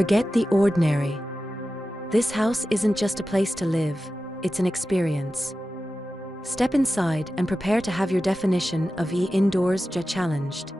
Forget the ordinary. This house isn't just a place to live, it's an experience. Step inside and prepare to have your definition of indoors challenged.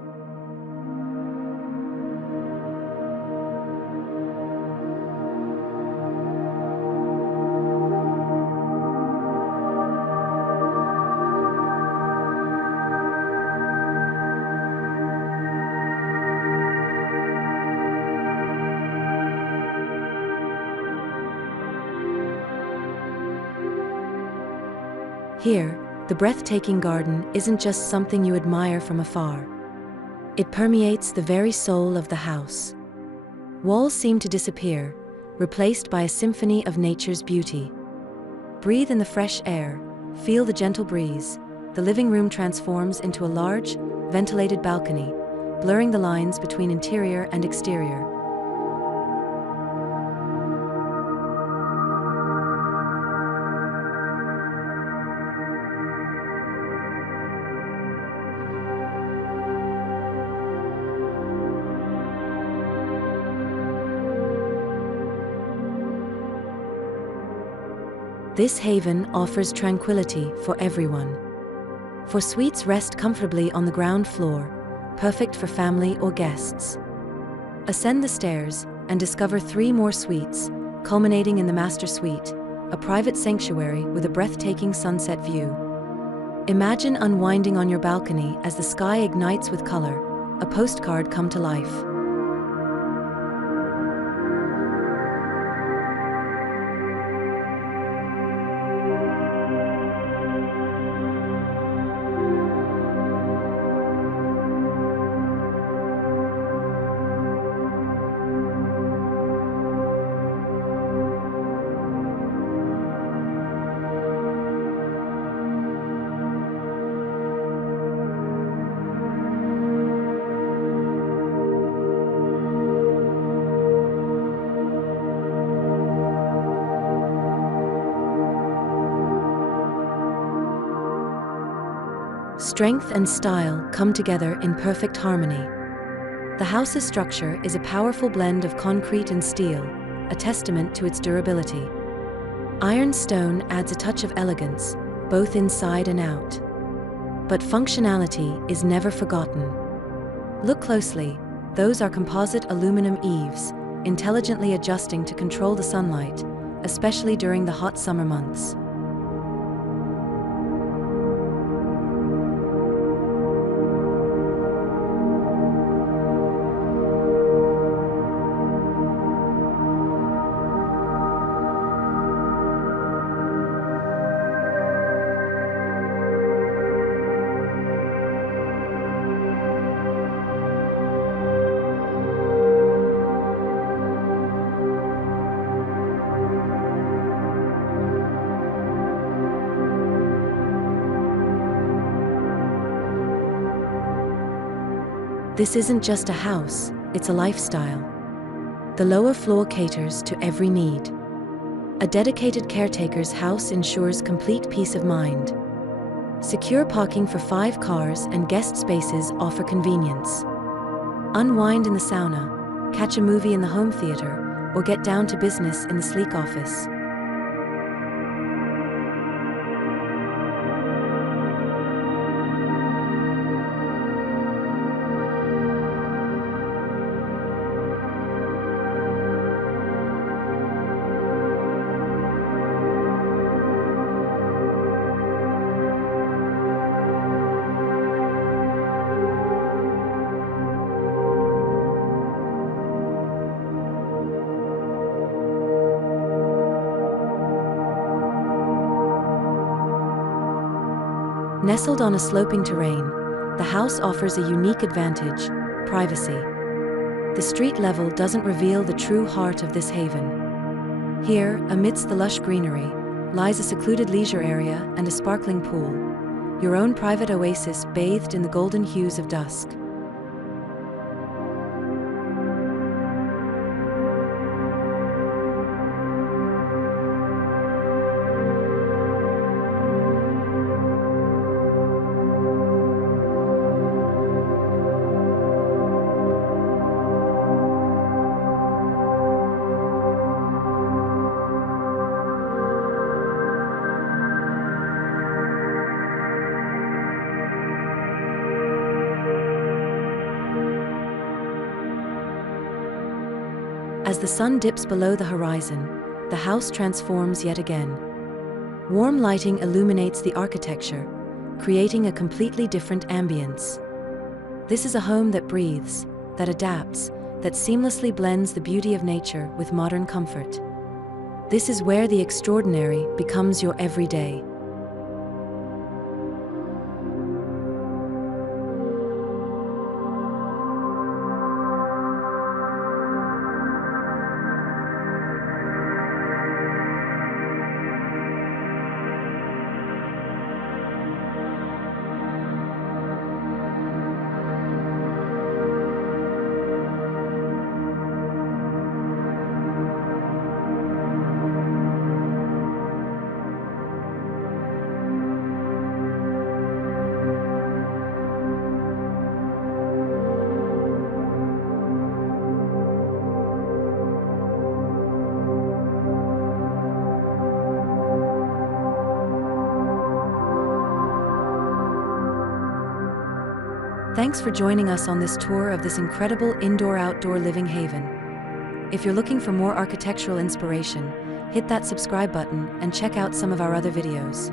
Here, the breathtaking garden isn't just something you admire from afar. It permeates the very soul of the house. Walls seem to disappear, replaced by a symphony of nature's beauty. Breathe in the fresh air, feel the gentle breeze. The living room transforms into a large, ventilated balcony, blurring the lines between interior and exterior. This haven offers tranquility for everyone. For suites rest comfortably on the ground floor, perfect for family or guests. Ascend the stairs and discover 3 more suites, culminating in the master suite, a private sanctuary with a breathtaking sunset view. Imagine unwinding on your balcony as the sky ignites with color, a postcard come to life. Strength and style come together in perfect harmony. The house's structure is a powerful blend of concrete and steel, a testament to its durability. Iron stone adds a touch of elegance, both inside and out. But functionality is never forgotten. Look closely, those are composite aluminum eaves, intelligently adjusting to control the sunlight, especially during the hot summer months. This isn't just a house, it's a lifestyle. The lower floor caters to every need. A dedicated caretaker's house ensures complete peace of mind. Secure parking for 5 cars and guest spaces offer convenience. Unwind in the sauna, catch a movie in the home theater, or get down to business in the sleek office. Nestled on a sloping terrain, the house offers a unique advantage: privacy. The street level doesn't reveal the true heart of this haven. Here, amidst the lush greenery, lies a secluded leisure area and a sparkling pool, your own private oasis bathed in the golden hues of dusk. the sun dips below the horizon, the house transforms yet again. Warm lighting illuminates the architecture, creating a completely different ambience. This is a home that breathes, that adapts, that seamlessly blends the beauty of nature with modern comfort. This is where the extraordinary becomes your everyday. Thanks for joining us on this tour of this incredible indoor-outdoor living haven. If you're looking for more architectural inspiration, hit that subscribe button and check out some of our other videos.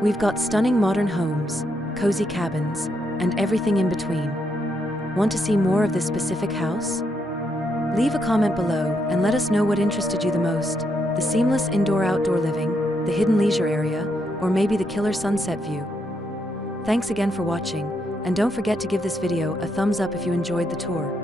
We've got stunning modern homes, cozy cabins, and everything in between. Want to see more of this specific house? Leave a comment below and let us know what interested you the most: the seamless indoor-outdoor living, the hidden leisure area, or maybe the killer sunset view. Thanks again for watching. And don't forget to give this video a thumbs up if you enjoyed the tour.